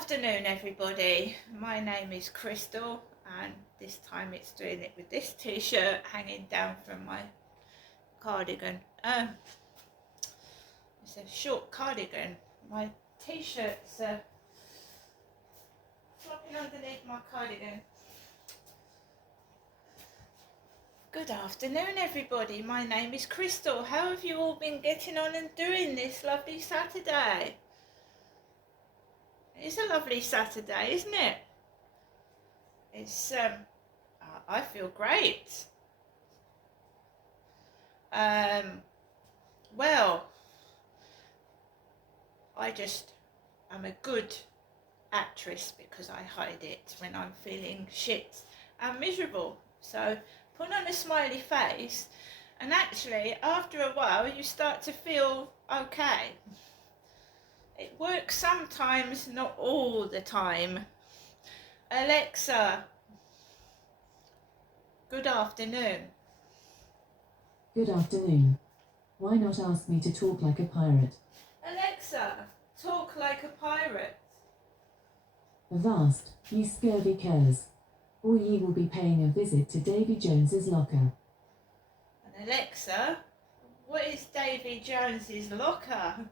afternoon, everybody. My name is Crystal, and this time it's doing it with this t-shirt hanging down from my cardigan. It's a short cardigan. My t-shirt's flopping underneath my cardigan. Good afternoon, everybody. My name is Crystal. How have you all been getting on and doing this lovely Saturday? It's a lovely Saturday, isn't it? It's I feel great. Well, I'm a good actress because I hide it when I'm feeling shit and miserable. So put on a smiley face, and actually after a while you start to feel okay. It works sometimes, not all the time. Alexa, good afternoon. Good afternoon. Why not ask me to talk like a pirate? Alexa, talk like a pirate. Avast, ye scurvy curs, or ye will be paying a visit to Davy Jones's locker. And Alexa, what is Davy Jones's locker?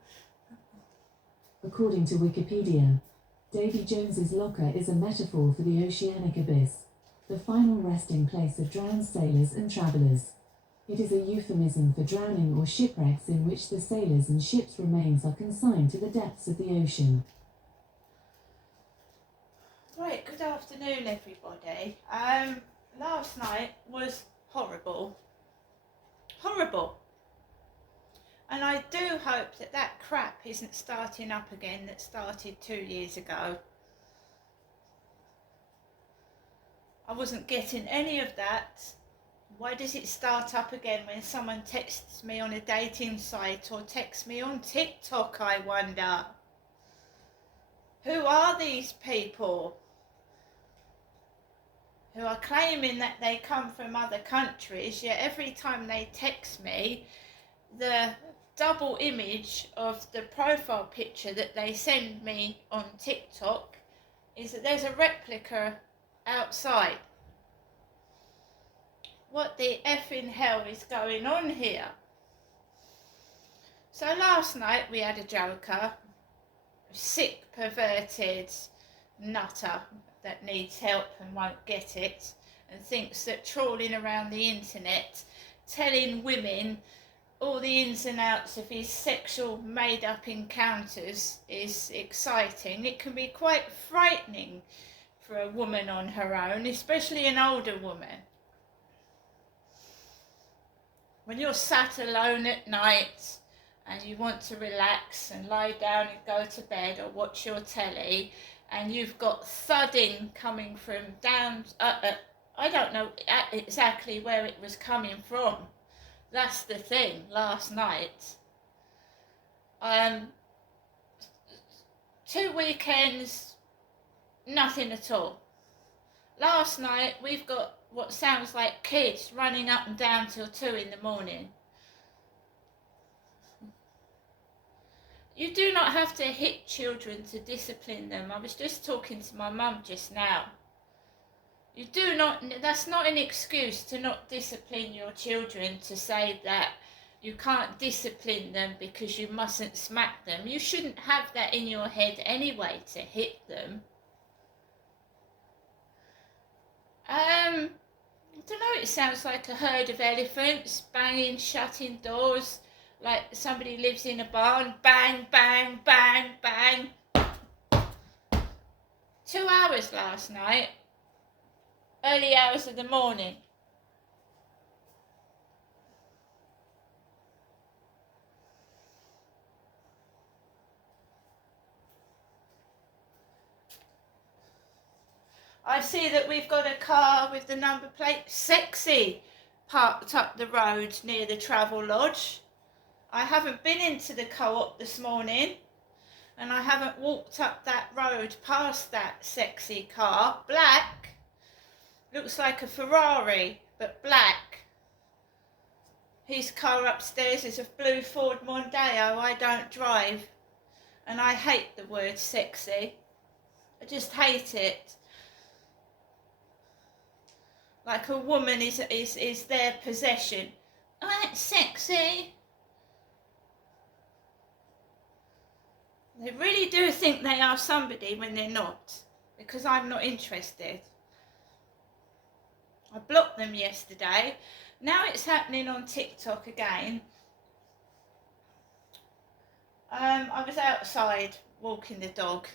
According to Wikipedia, Davy Jones's locker is a metaphor for the oceanic abyss, the final resting place of drowned sailors and travellers. It is a euphemism for drowning or shipwrecks in which the sailors and ship's remains are consigned to the depths of the ocean. Right, good afternoon, everybody. Last night was horrible. And I do hope that crap isn't starting up again that started 2 years ago. I wasn't getting any of that. Why does it start up again when someone texts me on a dating site or texts me on TikTok, I wonder? Who are these people who are claiming that they come from other countries, yet every time they text me, the double image of the profile picture that they send me on TikTok is that there's a replica outside. What the effing hell is going on here? So last night we had a joker, a sick, perverted nutter that needs help and won't get it, and thinks that trawling around the internet, telling women all the ins and outs of his sexual made-up encounters is exciting. It can be quite frightening for a woman on her own, especially an older woman. When you're sat alone at night and you want to relax and lie down and go to bed or watch your telly, and you've got thudding coming from down, I don't know exactly where it was coming from. That's the thing, last night. 2 weekends, nothing at all. Last night we've got what sounds like kids running up and down till 2 in the morning. You do not have to hit children to discipline them. I was just talking to my mum just now. That's not an excuse to not discipline your children, to say that you can't discipline them because you mustn't smack them. You shouldn't have that in your head anyway, to hit them. I don't know, it sounds like a herd of elephants banging, shutting doors, like somebody lives in a barn. Bang, bang, bang, bang. 2 hours last night. Early hours of the morning. I see that we've got a car with the number plate Sexy parked up the road near the Travel Lodge. I haven't been into the Co-op this morning, and I haven't walked up that road past that Sexy car. Black. Looks like a Ferrari, but black. His car upstairs is a blue Ford Mondeo. I don't drive, and I hate the word sexy. I just hate it. Like a woman is their possession. Oh, that's sexy. They really do think they are somebody when they're not, because I'm not interested. I blocked them yesterday. Now it's happening on TikTok again. I was outside walking the dog.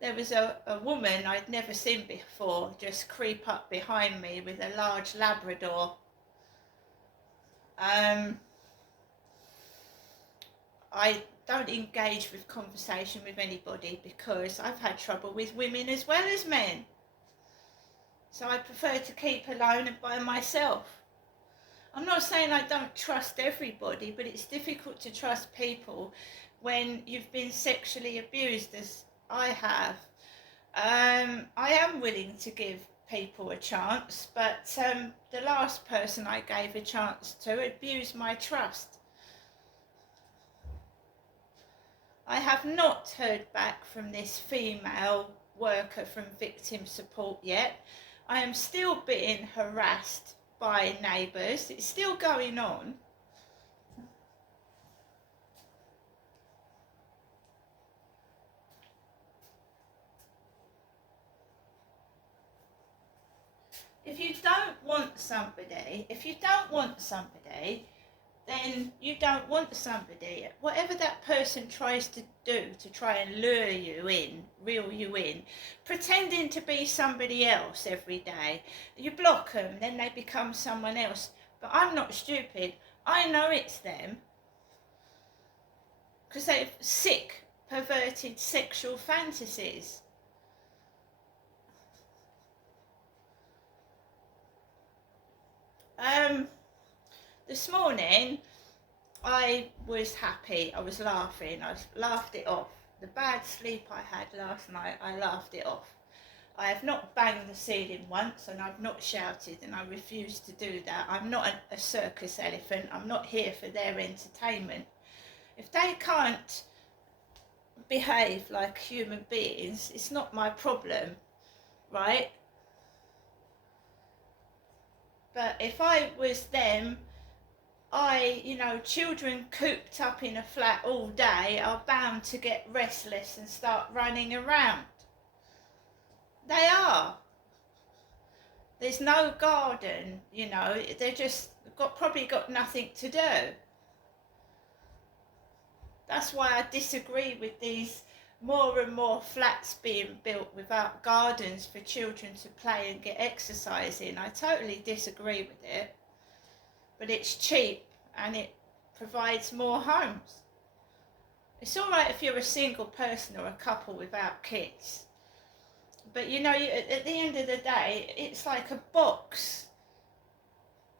There was a woman I'd never seen before just creep up behind me with a large Labrador. I don't engage with conversation with anybody because I've had trouble with women as well as men. So I prefer to keep alone and by myself. I'm not saying I don't trust everybody, but it's difficult to trust people when you've been sexually abused as I have. I am willing to give people a chance, but the last person I gave a chance to abused my trust. I have not heard back from this female worker from victim support yet. I am still being harassed by neighbours. It's still going on. If you don't want somebody, then you don't want somebody. Whatever that person tries to do to try and lure you in, reel you in, pretending to be somebody else every day, you block them, then they become someone else. But I'm not stupid. I know it's them. Because they have sick, perverted sexual fantasies. This morning, I was happy. I was laughing. I laughed it off. The bad sleep I had last night, I laughed it off. I have not banged the ceiling once, and I've not shouted, and I refuse to do that. I'm not a circus elephant. I'm not here for their entertainment. If they can't behave like human beings, it's not my problem, right? But if I was them, children cooped up in a flat all day are bound to get restless and start running around. They are. There's no garden, they're just probably got nothing to do. That's why I disagree with these more and more flats being built without gardens for children to play and get exercise in. I totally disagree with it. But it's cheap and it provides more homes. It's all right if you're a single person or a couple without kids. But at the end of the day, it's like a box.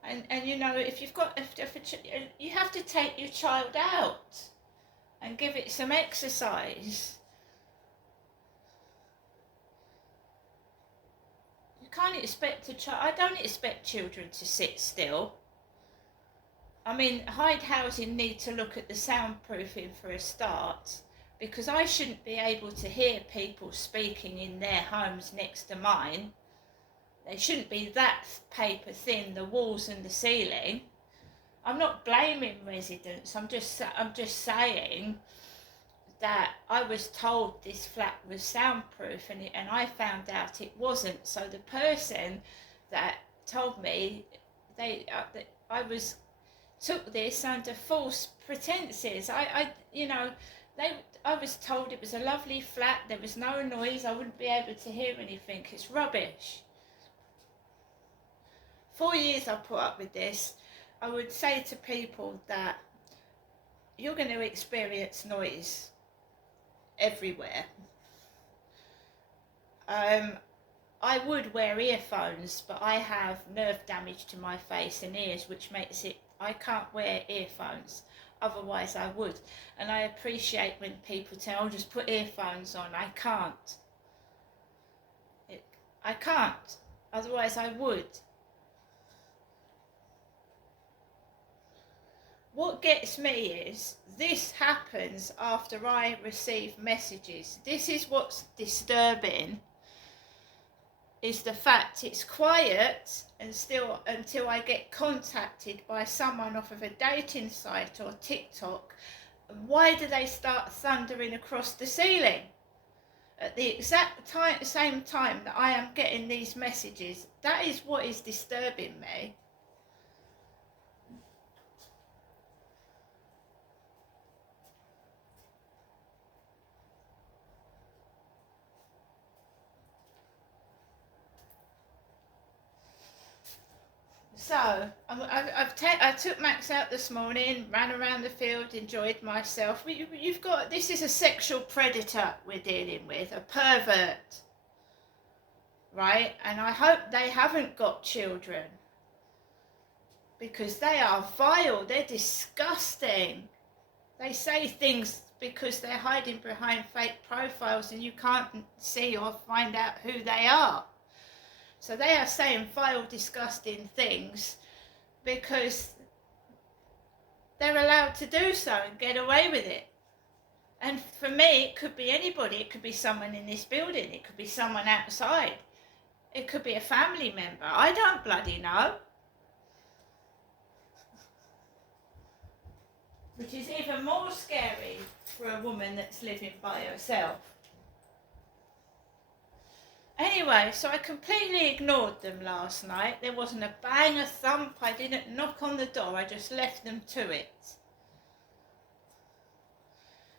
And if you've got, you have to take your child out and give it some exercise. You can't expect I don't expect children to sit still. I mean, Hyde Housing need to look at the soundproofing for a start, because I shouldn't be able to hear people speaking in their homes next to mine. They shouldn't be that paper thin, the walls and the ceiling. I'm not blaming residents. I'm just saying that I was told this flat was soundproof, and I found out it wasn't. So the person that told me that I took this under false pretenses. I was told it was a lovely flat. There was no noise. I wouldn't be able to hear anything. It's rubbish. 4 years I put up with this. I would say to people that you're going to experience noise everywhere. I would wear earphones, but I have nerve damage to my face and ears, which makes it, I can't wear earphones. Otherwise I would. And I appreciate when people tell, oh, just put earphones on. I can't. I can't. Otherwise I would. what gets me is this happens after I receive messages. This is what's disturbing, is the fact it's quiet and still until I get contacted by someone off of a dating site or TikTok. Why do they start thundering across the ceiling at the exact same time that I am getting these messages? That is what is disturbing me. So I took Max out this morning, ran around the field, enjoyed myself. You've got, this is a sexual predator we're dealing with, a pervert, right? And I hope they haven't got children, because they are vile, they're disgusting. They say things because they're hiding behind fake profiles and you can't see or find out who they are. So they are saying vile, disgusting things because they're allowed to do so and get away with it. And for me, it could be anybody. It could be someone in this building. It could be someone outside. It could be a family member. I don't bloody know. Which is even more scary for a woman that's living by herself. Anyway, so I completely ignored them last night. There wasn't a bang, a thump. I didn't knock on the door. I just left them to it.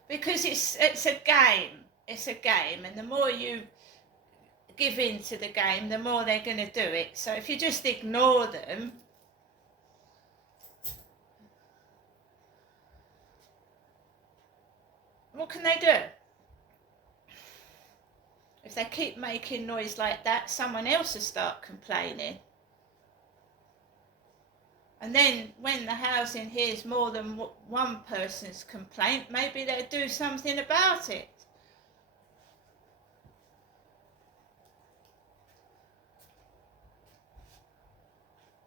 Because it's a game. It's a game. And the more you give in to the game, the more they're going to do it. So if you just ignore them, what can they do? If they keep making noise like that, someone else will start complaining. And then when the housing hears more than one person's complaint, maybe they'll do something about it.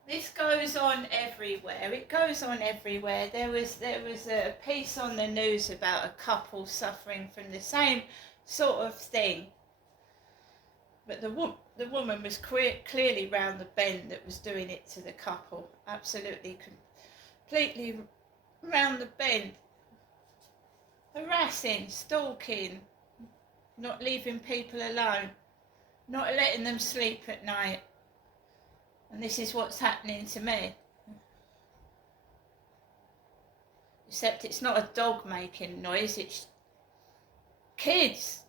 This goes on everywhere. It goes on everywhere. There was a piece on the news about a couple suffering from the same sort of thing. But the woman was clearly round the bend that was doing it to the couple. Absolutely, completely round the bend. Harassing, stalking, not leaving people alone, not letting them sleep at night. And this is what's happening to me. Except it's not a dog making noise, it's kids.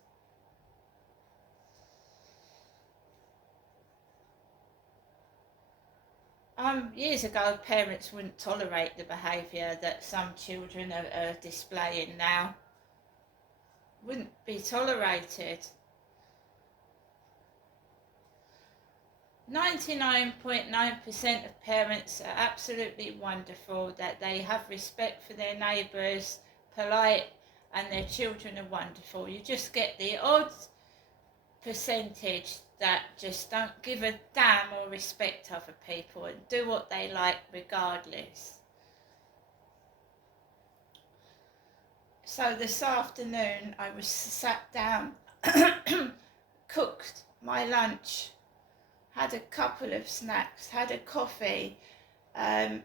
Years ago, parents wouldn't tolerate the behaviour that some children are displaying now. Wouldn't be tolerated. 99.9% of parents are absolutely wonderful, that they have respect for their neighbours, polite, and their children are wonderful. You just get the odd percentage that just don't give a damn or respect other people and do what they like regardless. So this afternoon I was sat down, cooked my lunch, had a couple of snacks, had a coffee,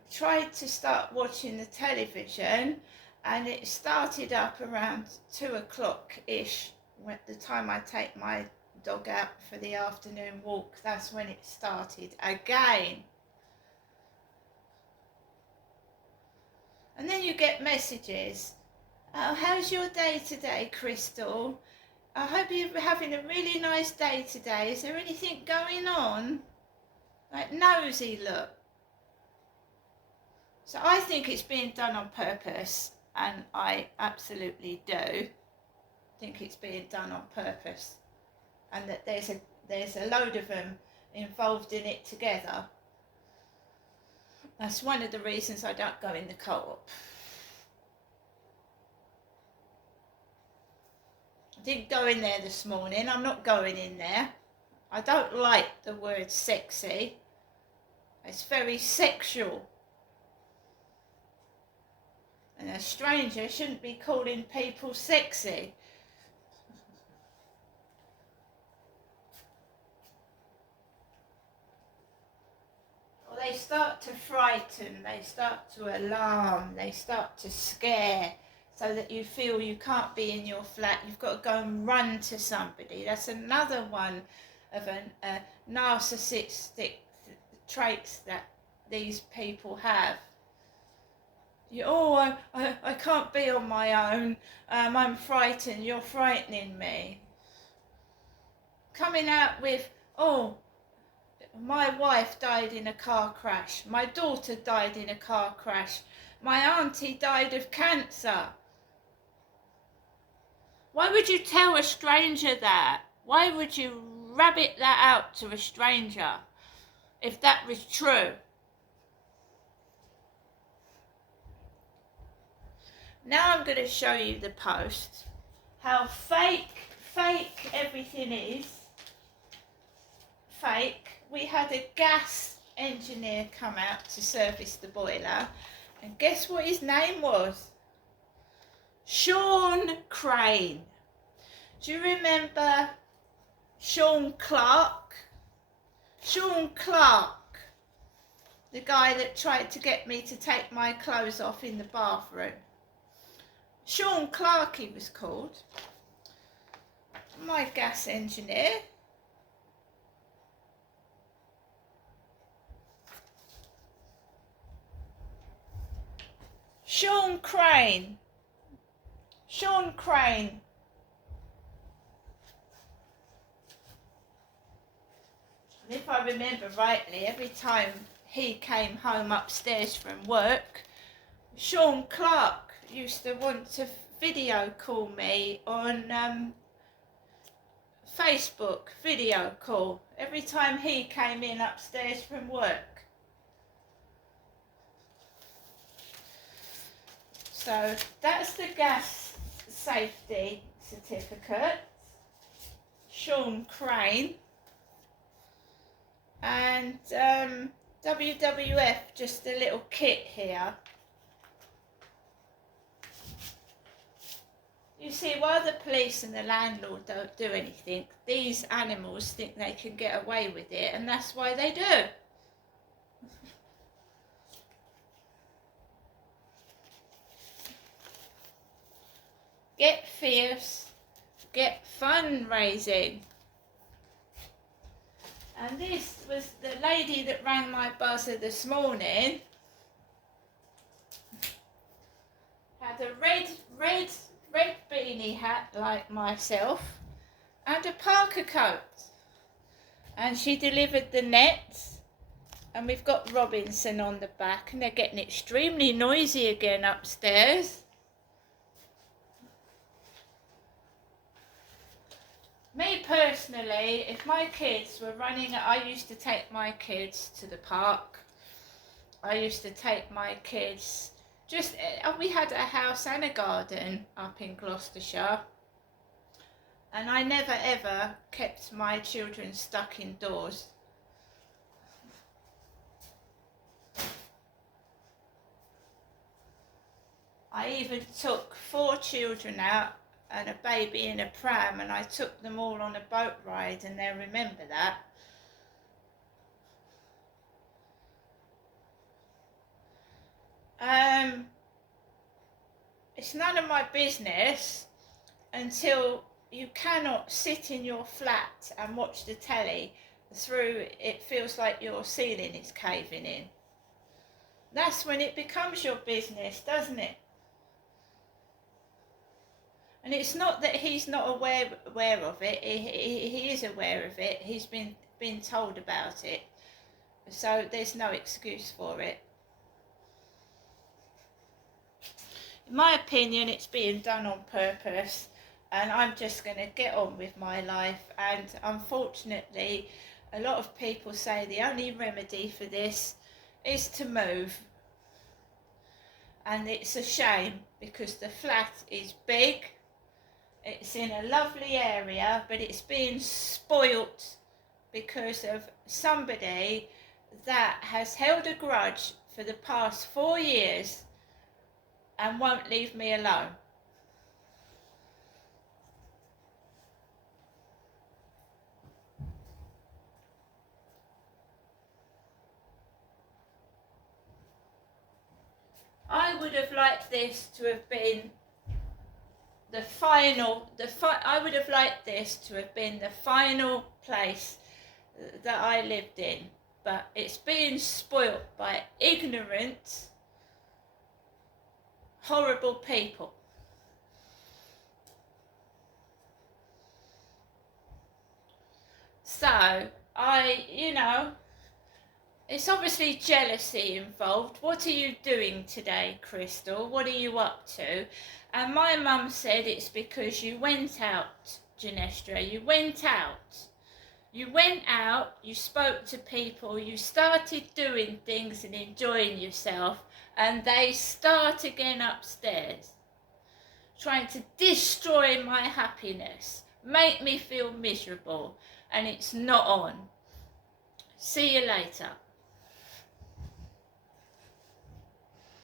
tried to start watching the television, and it started up around 2 o'clock-ish, at the time I take my dog out for the afternoon walk. That's when it started again. And then you get messages. Oh, how's your day today, Crystal? I hope you're having a really nice day today. Is there anything going on? Like nosy look. So I think it's being done on purpose, and I absolutely do think it's being done on purpose. And that there's a load of them involved in it together. That's one of the reasons I don't go in the co-op. I didn't go in there this morning. I'm not going in there. I don't like the word sexy. It's very sexual. And a stranger shouldn't be calling people sexy. Or they start to frighten, they start to alarm, they start to scare, so that you feel you can't be in your flat. You've got to go and run to somebody. That's another one of a narcissistic traits that these people have. I can't be on my own. I'm frightened. You're frightening me. Coming out with, oh, my wife died in a car crash. My daughter died in a car crash. My auntie died of cancer. Why would you tell a stranger that? Why would you rabbit that out to a stranger if that was true? Now I'm going to show you the post, how fake everything is. Fake. We had a gas engineer come out to service the boiler, and guess what his name was? Sean Crane. Do you remember Sean Clark? Sean Clark, the guy that tried to get me to take my clothes off in the bathroom. Sean Clark he was called, my gas engineer. Sean Crane. Sean Crane. And if I remember rightly, every time he came home upstairs from work, Sean Clark used to want to video call me on Facebook, video call, every time he came in upstairs from work. So that's the gas safety certificate, Sean Crane. And WWF, just a little kit here. You see, while the police and the landlord don't do anything, these animals think they can get away with it, and that's why they do. Get fierce, get fundraising. And this was the lady that rang my buzzer this morning. Had a red beanie hat like myself and a parka coat. And she delivered the nets. And we've got Robinson on the back, and they're getting extremely noisy again upstairs. Me personally, if my kids were running, I used to take my kids to the park. I used to take my kids, we had a house and a garden up in Gloucestershire. And I never ever kept my children stuck indoors. I even took 4 children out and a baby in a pram, and I took them all on a boat ride, and they remember that. It's none of my business until you cannot sit in your flat and watch the telly through, it feels like your ceiling is caving in. That's when it becomes your business, doesn't it? And it's not that he's not aware of it. He is aware of it. He's been told about it. So there's no excuse for it. In my opinion, it's being done on purpose. And I'm just going to get on with my life. And unfortunately, a lot of people say the only remedy for this is to move. And it's a shame, because the flat is big. It's in a lovely area, but it's being spoilt because of somebody that has held a grudge for the past 4 years and won't leave me alone. I would have liked this to have been I would have liked this to have been the final place that I lived in, but it's being spoilt by ignorant, horrible people. So it's obviously jealousy involved. What are you doing today, Crystal? What are you up to? And my mum said it's because you went out, Genestra. You went out. You went out, you spoke to people, you started doing things and enjoying yourself, and they start again upstairs, trying to destroy my happiness, make me feel miserable, and it's not on. See you later.